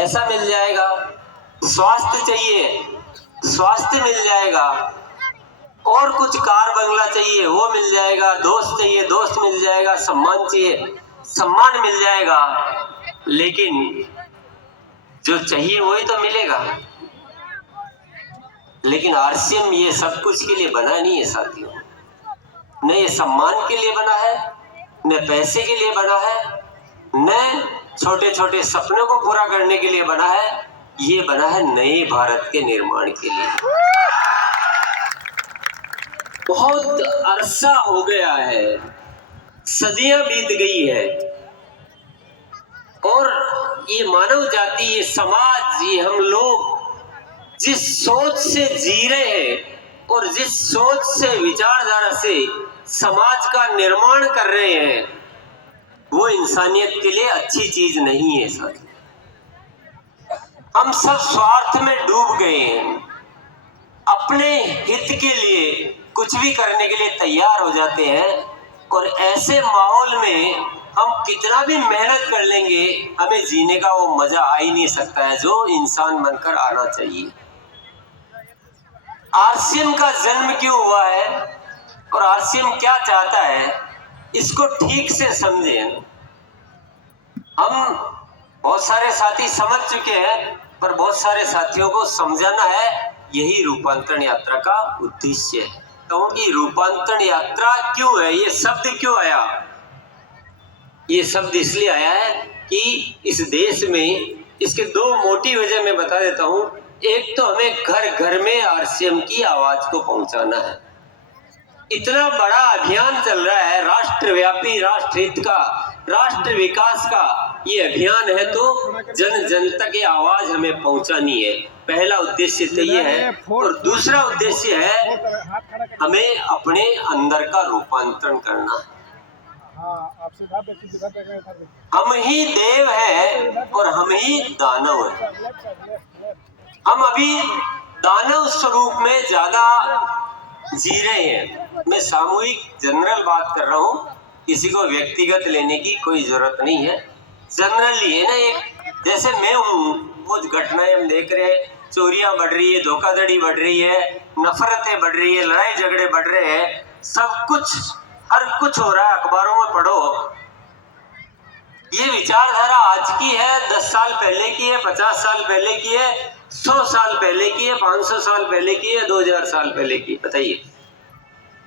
पैसा मिल जाएगा, स्वास्थ्य चाहिए, स्वास्थ्य मिल जाएगा, और कुछ कार बंगला चाहिए वो मिल जाएगा, दोस्त चाहिए दोस्त मिल जाएगा, सम्मान चाहिए सम्मान मिल जाएगा, लेकिन जो चाहिए वही तो मिलेगा। लेकिन आरसीएम ये सब कुछ के लिए बना नहीं है साथियों, न ये सम्मान के लिए बना है, न पैसे के लिए बना है, न छोटे छोटे सपनों को पूरा करने के लिए बना है। ये बना है नए भारत के निर्माण के लिए। बहुत अरसा हो गया है, सदियां बीत गई है, और ये मानव जाति, ये समाज, ये हम लोग जिस सोच से जी रहे हैं और जिस सोच से विचारधारा से समाज का निर्माण कर रहे हैं, वो इंसानियत के लिए अच्छी चीज नहीं है साथी। हम सब स्वार्थ में डूब गए हैं, अपने हित के लिए कुछ भी करने के लिए तैयार हो जाते हैं, और ऐसे माहौल में हम कितना भी मेहनत कर लेंगे, हमें जीने का वो मजा आ ही नहीं सकता है जो इंसान बनकर आना चाहिए। आरसीएम का जन्म क्यों हुआ है और आरसीएम क्या चाहता है, इसको ठीक से समझें। हम बहुत सारे साथी समझ चुके हैं, पर बहुत सारे साथियों को समझाना है। यही रूपांतरण यात्रा का उद्देश्य है। क्योंकि रूपांतरण यात्रा क्यों है, ये शब्द क्यों आया? ये शब्द इसलिए आया है कि इस देश में इसके दो मोटी वजह मैं बता देता हूं। एक तो हमें घर घर में आरसीएम की आवाज को पहुंचाना है। इतना बड़ा अभियान चल रहा है, राष्ट्रव्यापी, राष्ट्रहित का, राष्ट्र विकास का ये अभियान है, तो जन जन तक ये आवाज हमें पहुंचानी है। पहला उद्देश्य तो ये है, और दूसरा उद्देश्य है हमें अपने अंदर का रूपांतरण करना है। हम ही देव है और हम ही दानव है। हम अभी दानव स्वरूप में ज्यादा जी रहे हैं। मैं सामूहिक जनरल बात कर रहा हूँ, किसी को व्यक्तिगत लेने की कोई जरूरत नहीं है। जनरली है ना, एक जैसे मैं हूँ, वो घटनाएं हम देख रहे हैं, चोरियां बढ़ रही है, धोखाधड़ी बढ़ रही है, नफरतें बढ़ रही है, लड़ाई झगड़े बढ़ रहे हैं, सब कुछ हर कुछ हो रहा है, अखबारों में पढ़ो। ये विचारधारा आज की है, 10 साल पहले की है, 50 साल पहले की है, 100 साल पहले की है, 500 साल पहले की है, 2000 साल पहले की? बताइए।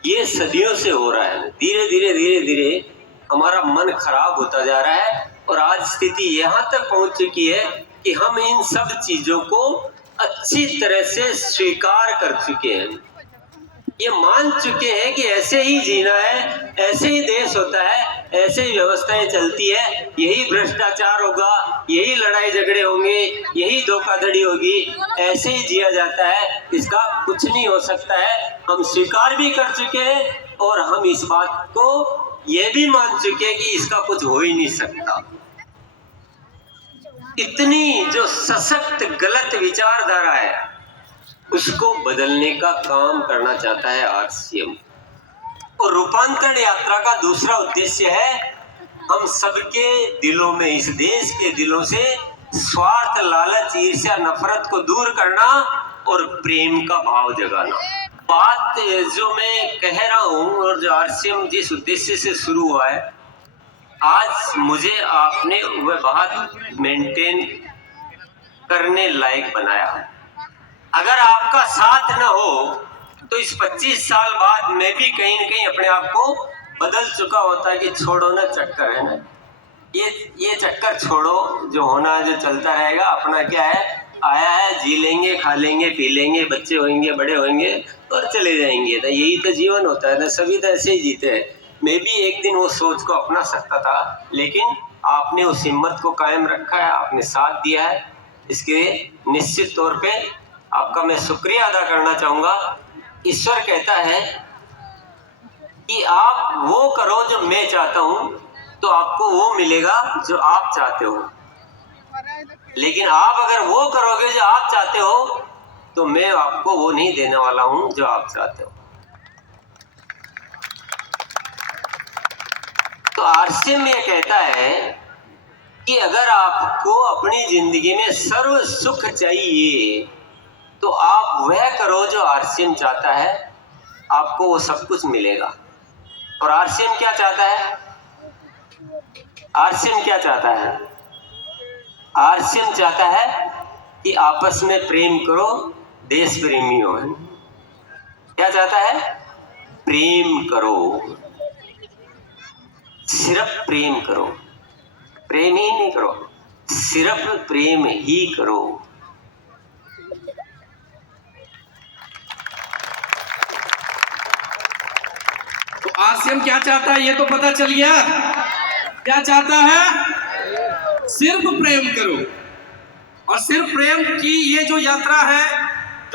ये सदियों से हो रहा है। धीरे धीरे हमारा मन खराब होता जा रहा है, और आज स्थिति यहाँ तक पहुंच चुकी है कि हम इन सब चीजों को अच्छी तरह से स्वीकार कर चुके हैं। ये मान चुके हैं कि ऐसे ही जीना है, ऐसे ही देश होता है, ऐसे ही व्यवस्थाएं चलती है, यही भ्रष्टाचार होगा, यही लड़ाई झगड़े होंगे, यही धोखाधड़ी होगी, ऐसे ही जिया जाता है, इसका कुछ नहीं हो सकता है। हम स्वीकार भी कर चुके हैं, और हम इस बात को ये भी मान चुके हैं कि इसका कुछ हो ही नहीं सकता। इतनी जो सशक्त गलत विचारधारा है, उसको बदलने का काम करना चाहता है आरसीएम। और रूपांतरण यात्रा का दूसरा उद्देश्य है हम सबके दिलों में, इस देश के दिलों से स्वार्थ, लालच, ईर्ष्या, नफरत को दूर करना और प्रेम का भाव जगाना। बात जो मैं कह रहा हूं और जो आरसीएम जिस उद्देश्य से शुरू हुआ है, आज मुझे आपने वह बात मेंटेन करने लायक बनाया है। अगर आपका साथ न हो तो इस 25 साल बाद मैं भी कहीं न कहीं अपने आप को बदल चुका होता कि छोड़ो ना चक्कर, है ना, ये चक्कर छोड़ो, जो होना है जो चलता रहेगा, अपना क्या है, आया है, जी लेंगे, खा लेंगे, पी लेंगे, बच्चे होंगे, बड़े होंगे और चले जाएंगे। तो यही तो जीवन होता है ना, सभी तो ऐसे ही जीते हैं। मैं भी एक दिन वो सोच को अपना सकता था, लेकिन आपने उस हिम्मत को कायम रखा है, आपने साथ दिया है, इसके निश्चित तौर पे आपका मैं शुक्रिया अदा करना चाहूंगा। ईश्वर कहता है कि आप वो करो जो मैं चाहता हूं, तो आपको वो मिलेगा जो आप चाहते हो, लेकिन आप अगर वो करोगे जो आप चाहते हो, तो मैं आपको वो नहीं देने वाला हूं जो आप चाहते हो। तो आरसीएम ये कहता है कि अगर आपको अपनी जिंदगी में सर्व सुख चाहिए तो आप वह करो जो आरसीएम चाहता है, आपको वो सब कुछ मिलेगा। और आरसीएम क्या चाहता है? आरसीएम क्या चाहता है? आरसीएम चाहता है कि आपस में प्रेम करो, देश प्रेमी हो। क्या चाहता है? प्रेम करो, सिर्फ प्रेम करो, प्रेम ही नहीं करो, सिर्फ प्रेम ही करो। तो आरसीएम क्या चाहता है ये तो पता चल गया। क्या चाहता है? सिर्फ प्रेम करो। और सिर्फ प्रेम की ये जो यात्रा है